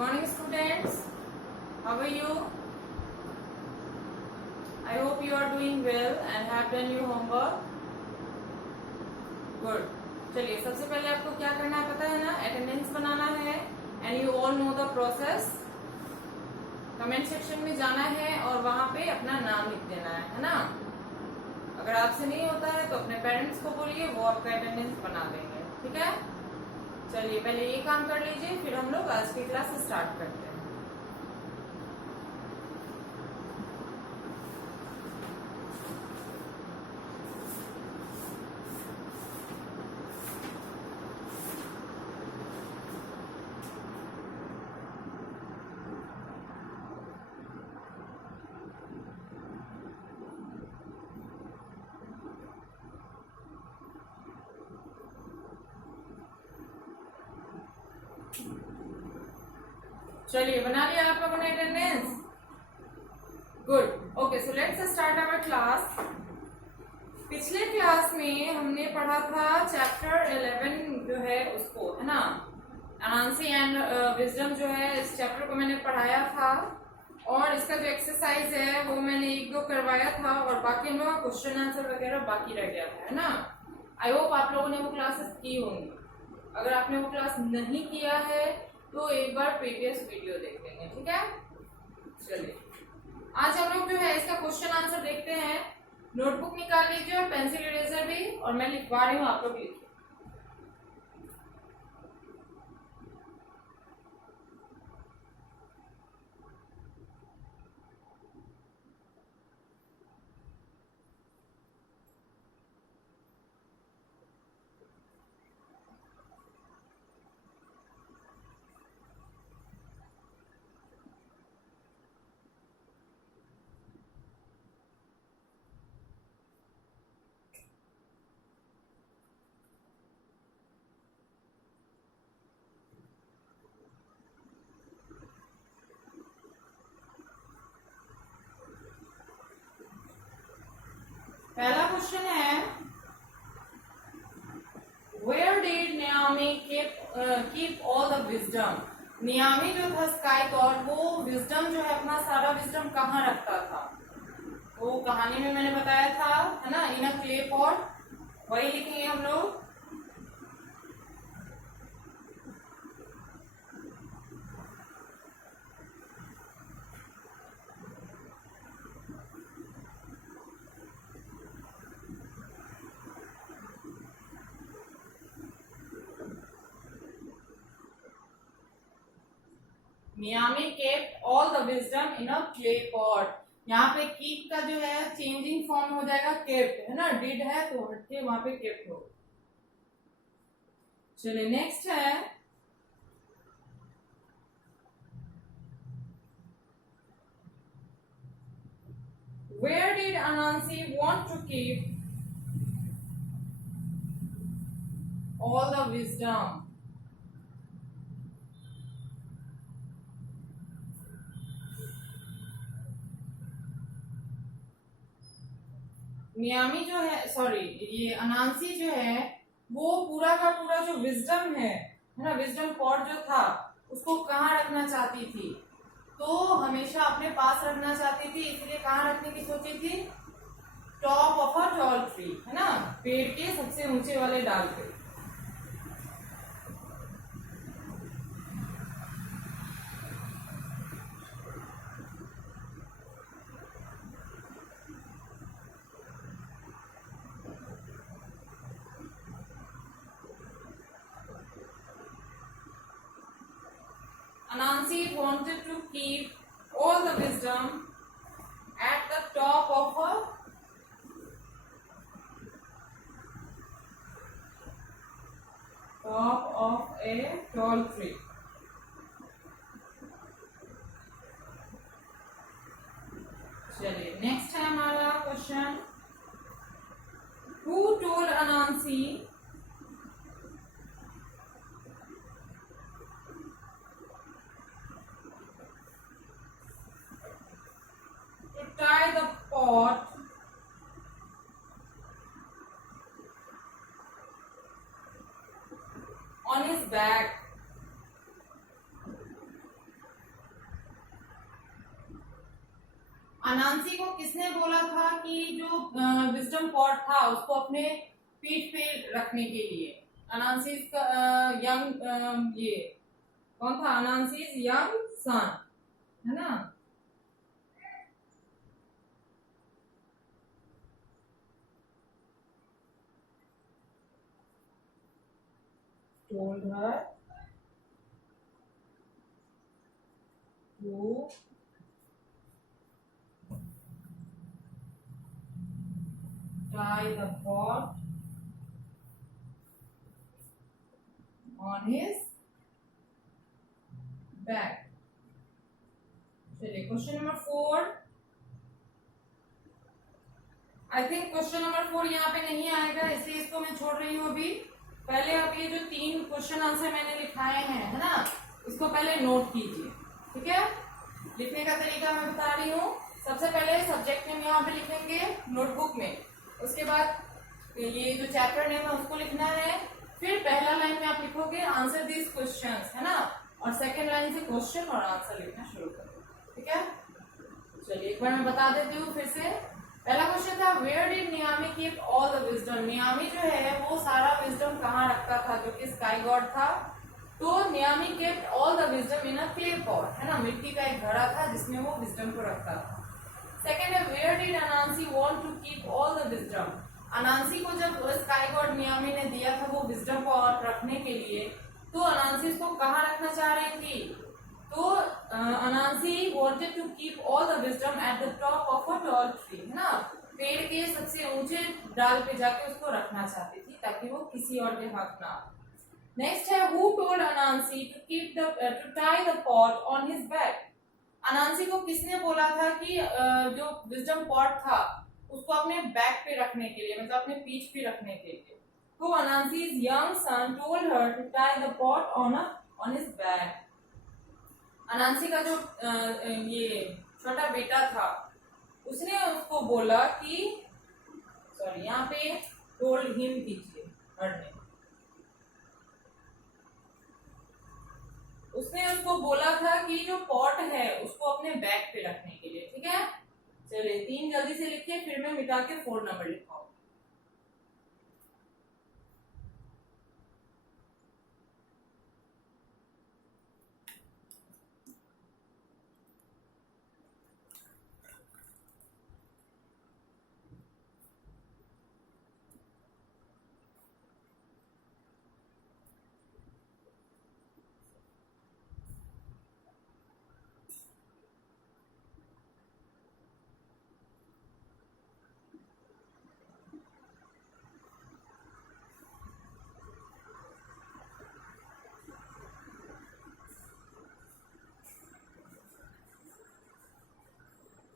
Morning students, how are you? I hope you are doing well and have done your homework. Good. चलिए सबसे पहले आपको क्या करना है पता है ना, अटेंडेंस बनाना है and you all know the process. Comment section में जाना है और वहां पे अपना नाम लिख देना है ना. अगर आपसे नहीं होता है तो अपने पेरेंट्स को बोलिए, वो आपका अटेंडेंस बना देंगे. ठीक है, चलिए पहले ये काम कर लीजिए, फिर हम लोग आज की क्लास स्टार्ट करते हैं. चलिए बना लिया आप लोगों ने attendance. Good. Okay, so let's start our class. पिछले क्लास में हमने पढ़ा था चैप्टर 11 जो है उसको, है ना, अनांसी एंड विजडम जो है, इस चैप्टर को मैंने पढ़ाया था और इसका जो एक्सरसाइज है वो मैंने 1-2 करवाया था और बाकी हम लोग क्वेश्चन आंसर वगैरह बाकी रह गया था, है ना. आई होप आप लोगों ने वो क्लासेस की होंगी. अगर आपने वो क्लास नहीं किया है तो एक बार प्रीवियस वीडियो देख लेंगे. ठीक है, चलिए आज हम लोग जो है इसका क्वेश्चन आंसर देखते हैं. नोटबुक निकाल लीजिए और पेंसिल इरेजर भी, और मैं लिखवा रही हूँ, आप लोग लिखिए. पहला क्वेश्चन है, Where did Naomi keep all the wisdom? Naomi जो था स्काई गॉड, वो विजडम जो है अपना सारा विजडम कहाँ रखता था? वो कहानी में मैंने बताया था, है ना, इन अ क्ले पॉट. वही लिखेंगे हम लोग. Miami kept all the wisdom in a clay pot. यहाँ पे कीप का जो है चेंजिंग फॉर्म हो जाएगा केप्ट, है ना. डिड है तो हट के वहां पे केप्ट हो. चलिए नेक्स्ट है, Where did Anansi want to keep all the wisdom? Miami जो है, सॉरी, ये अनांसी जो है वो पूरा का पूरा जो विजडम है ना, विजडम पॉट जो था उसको कहाँ रखना चाहती थी? तो हमेशा अपने पास रखना चाहती थी, इसलिए कहाँ रखने की सोची थी? Top of a tall tree, है ना, पेड़ के सबसे ऊंचे वाले डाल पे. Anansi wanted to keep all the wisdom at the top of a tall tree. चलिए नेक्स्ट है हमारा question, Who told Anansi to tie the pot on his back? अनांसी को किसने बोला था कि जो विजडम पॉट था उसको अपने पीठ पे रखने के लिए? अनांसी का यंग ये कौन था? अनांसी यंग सन, है ना? told her to tie the pot on his back. चलिए question number 4. I think question number 4 यहाँ पे नहीं आएगा, इसलिए इसको मैं छोड़ रही हूँ अभी. पहले अब ये जो 3 क्वेश्चन आंसर मैंने लिखाए हैं, है ना, इसको पहले नोट कीजिए. ठीक है, लिखने का तरीका मैं बता रही हूँ. सबसे पहले सब्जेक्ट नेम यहाँ पे लिखेंगे नोटबुक में. उसके बाद ये जो चैप्टर नेम है उसको लिखना है. फिर पहला लाइन में आप लिखोगे आंसर दिस क्वेश्चंस, है ना, और सेकंड लाइन से क्वेश्चन और आंसर लिखना शुरू करो. ठीक है, चलिए एक बार मैं बता देती हूँ फिर से. पहला क्वेश्चन था where did Nyame keep all the wisdom. Nyame जो है वो सारा विजडम कहाँ रखता था, जो कि स्काई गॉड था. तो Naomi kept all the wisdom in a clay pot, है ना, मिट्टी का एक घड़ा था जिसमें वो विजडम को रखता था. सेकेंड है where did Anansi want to keep all the wisdom. Anansi को जब स्काई गॉड नियामी ने दिया था वो विजडम पॉट रखने के लिए, तो अनांसी इसको कहाँ रखना चाह रही थी? तो अनांसी wanted to keep all the wisdom at the top of a tall tree, है ना, पेड़ के सबसे ऊंचे डाल पे जाके उसको रखना चाहती थी ताकि वो किसी और के हाथ ना. नेक्स्ट है who told अनांसी to keep the to tie the pot on his back. अनांसी को किसने बोला था कि जो विजडम पॉट था उसको अपने बैक पे रखने के लिए, मतलब अपने पीठ पे रखने के लिए. तो अनांसी's young son told her to tie the pot on his back. अनांसी का जो ये छोटा बेटा था उसने उसको बोला कि, सॉरी यहाँ पे टोल्ड हिम कीजिए, पढ़ने. उसने उसको बोला था कि जो पॉट है उसको अपने बैक पे रखने के लिए. ठीक है, चलिए 3 जल्दी से लिखिए, फिर मैं मिटा के 4 नंबर लिखवाऊंगा.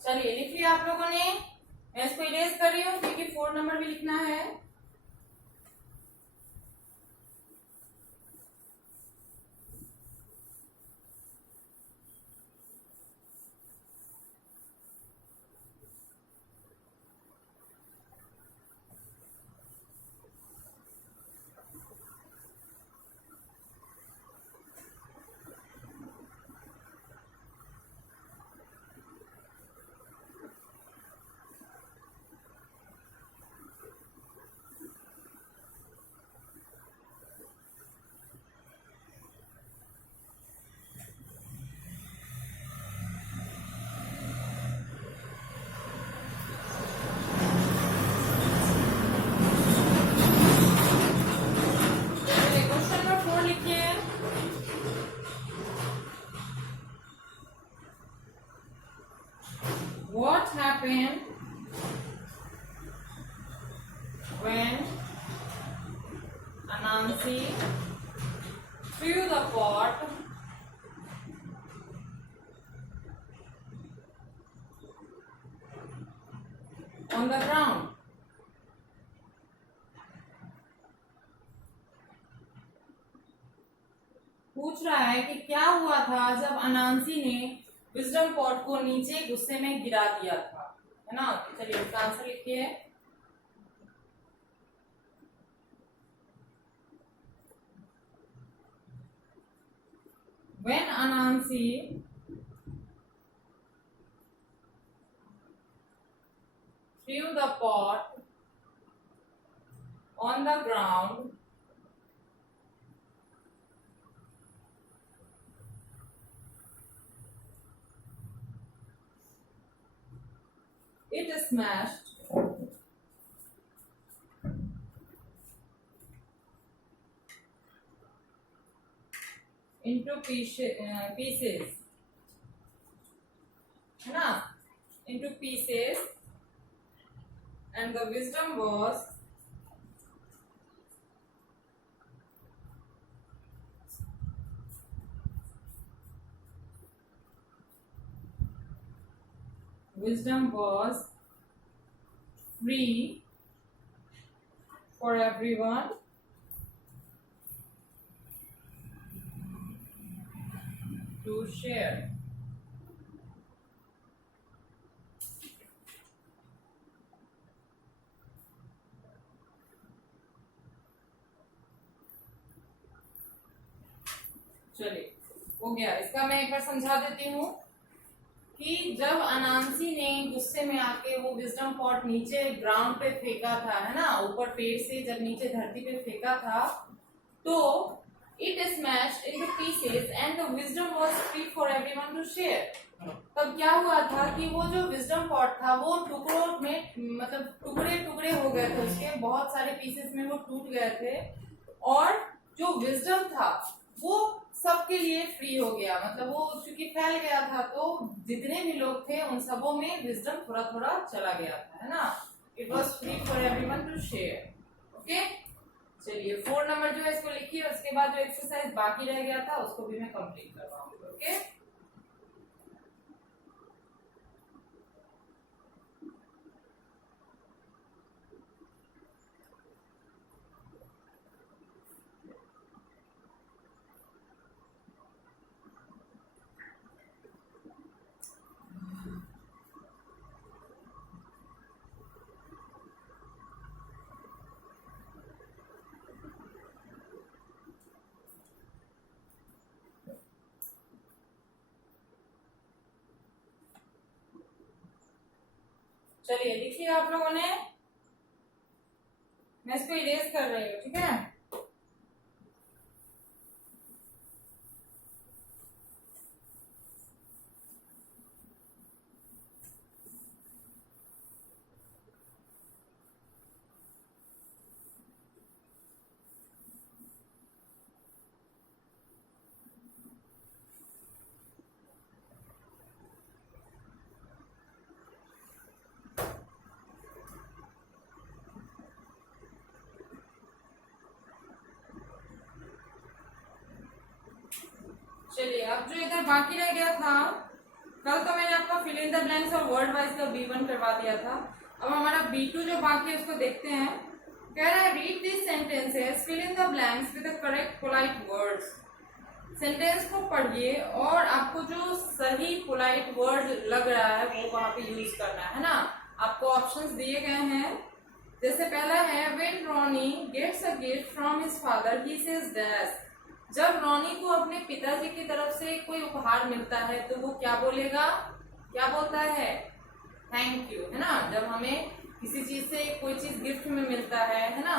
चलिए लिख लिया आप लोगों ने. मैं इसको इरेज कर रही हूँ क्योंकि 4 नंबर भी लिखना है. What happened when Anansi threw the pot on the ground? पूछ रहा है कि क्या हुआ था जब अनांसी ने विजडम पॉट को नीचे गुस्से में गिरा दिया था, है ना. चलिए इसका आंसर लिखिए. When Anansi threw the pot on the ground it smashed into pieces है ना, into pieces, and the wisdom was free for everyone to share. चलिए हो गया। इसका मैं एक बार समझा देती हूँ कि जब अनांसी ने गुस्से में आके वो विजडम पॉट नीचे ग्राउंड पे फेंका था, है ना, ऊपर पेड़ से जब नीचे धरती पे फेंका था, तो it smashed into pieces and the wisdom was free for everyone to share. तब क्या हुआ था कि वो जो विजडम पॉट था वो टुकड़ों में, मतलब टुकड़े टुकड़े हो गए थे, उसके बहुत सारे पीसेस में वो टूट गए थे, और जो विजडम था वो सबके लिए फ्री हो गया। मतलब वो चूंकि फैल गया था तो जितने भी लोग थे उन सबों में विजडम थोड़ा थोड़ा चला गया था, है ना। It was free for everyone to share. Okay, चलिए 4 नंबर जो है इसको लिखिए, उसके बाद जो एक्सरसाइज बाकी रह गया था उसको भी मैं कंप्लीट करवाऊंगी। ओके, चलिए लिखिए आप लोगों ने, मैं इसको इरेज कर रही हूँ, ठीक है। चलिए अब जो इधर बाकी रह गया था, कल तो मैंने आपका फिल इन द ब्लैंक्स और वर्ड वाइज का B1 करवा दिया था। अब हमारा B2 जो बाकी है उसको देखते हैं। कह रहा है read this sentences, fill in the blanks with the correct polite words. Sentence को पढ़िए और आपको जो सही पोलाइट वर्ड लग रहा है वो वहां पे यूज करना है ना। आपको ऑप्शंस दिए गए हैं, जैसे पहला है when Ronnie gets a gift from his father he says dash. जब रॉनी को अपने पिताजी की तरफ से कोई उपहार मिलता है तो वो क्या बोलेगा, क्या बोलता है, थैंक यू, है ना। जब हमें किसी चीज से कोई चीज गिफ्ट में मिलता है ना,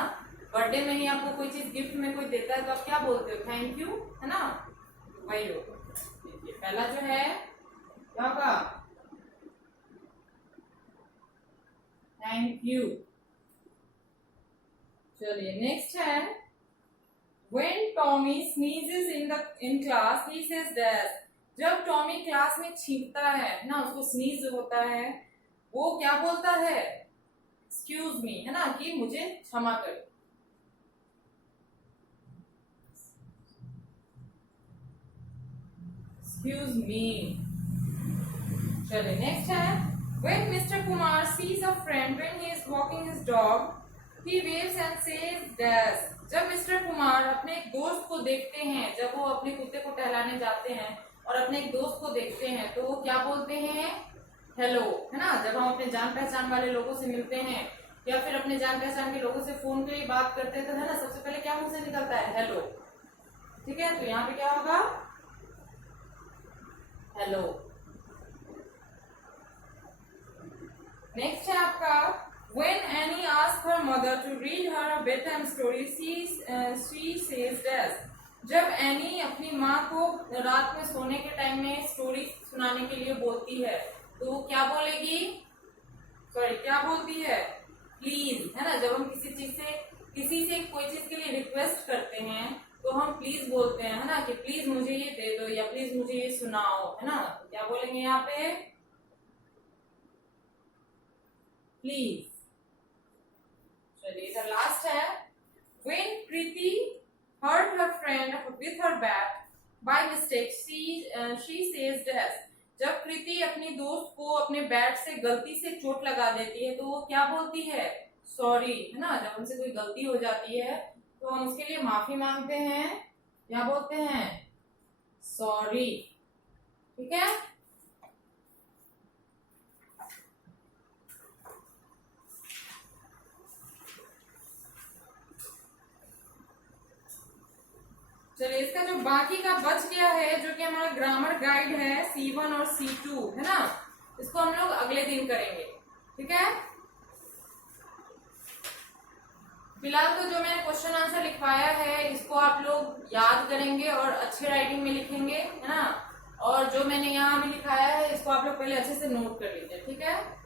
बर्थडे में ही आपको कोई चीज गिफ्ट में कोई देता है तो आप क्या बोलते हो, थैंक यू, है ना, वही होगा। देखिए पहला जो है क्या होगा, थैंक यू। चलिए नेक्स्ट है When Tommy sneezes in class, he says dash. जब टॉमी क्लास में छींकता है ना, उसको स्नीज होता है, वो क्या बोलता है, एक्सक्यूज मी, है ना, कि मुझे क्षमा करो। Excuse me. चलिए नेक्स्ट है When Mr. Kumar sees a friend when he is walking his dog, he waves and says dash. जब मिस्टर कुमार अपने एक दोस्त को देखते हैं, जब वो अपने कुत्ते को टहलाने जाते हैं और अपने एक दोस्त को देखते हैं तो वो क्या बोलते हैं, हेलो, है ना। जब हम अपने जान पहचान वाले लोगों से मिलते हैं या फिर अपने जान पहचान के लोगों से फोन पे बात करते हैं तो है ना, सबसे पहले क्या मुंह से निकलता है, हेलो, ठीक है। तो यहाँ पे क्या होगा, हेलो। नेक्स्ट है आपका When Annie asks her mother to read her a bedtime story, she says this. जब एनी अपनी माँ को रात में सोने के टाइम में स्टोरी सुनाने के लिए बोलती है तो वो क्या बोलेगी? सॉरी, क्या बोलती है? प्लीज, है ना। जब हम किसी से कोई चीज के लिए रिक्वेस्ट करते हैं तो हम प्लीज बोलते हैं, है ना, कि प्लीज मुझे ये दे दो या प्लीज मुझे ये सुनाओ, है ना। तो क्या बोलेंगे यहाँ पे? प्लीज। चलिए इधर लास्ट है। When Preeti hurt her friend with her bat by mistake, she says this. जब प्रीति अपनी दोस्त को अपने बैट से गलती से चोट लगा देती है तो वो क्या बोलती है? सॉरी, है ना। जब हमसे कोई गलती हो जाती है तो हम उसके लिए माफी मांगते हैं, क्या बोलते हैं? सॉरी। ठीक है। चलिए इसका जो बाकी का बच गया है, जो कि हमारा ग्रामर गाइड है C1 और C2, है ना, इसको हम लोग अगले दिन करेंगे। ठीक है। फिलहाल तो जो मैंने क्वेश्चन आंसर लिखवाया है इसको आप लोग याद करेंगे और अच्छे राइटिंग में लिखेंगे, है ना। और जो मैंने यहाँ में लिखाया है इसको आप लोग पहले अच्छे से नोट कर लीजिए। ठीक है।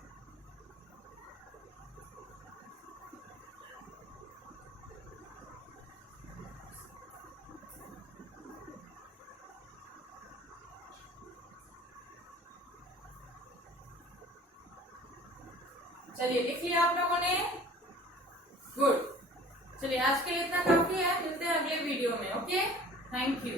चलिए लिख लिया आप लोगों ने? गुड। चलिए आज के लिए इतना काफी है, मिलते हैं अगले वीडियो में। Okay, thank you.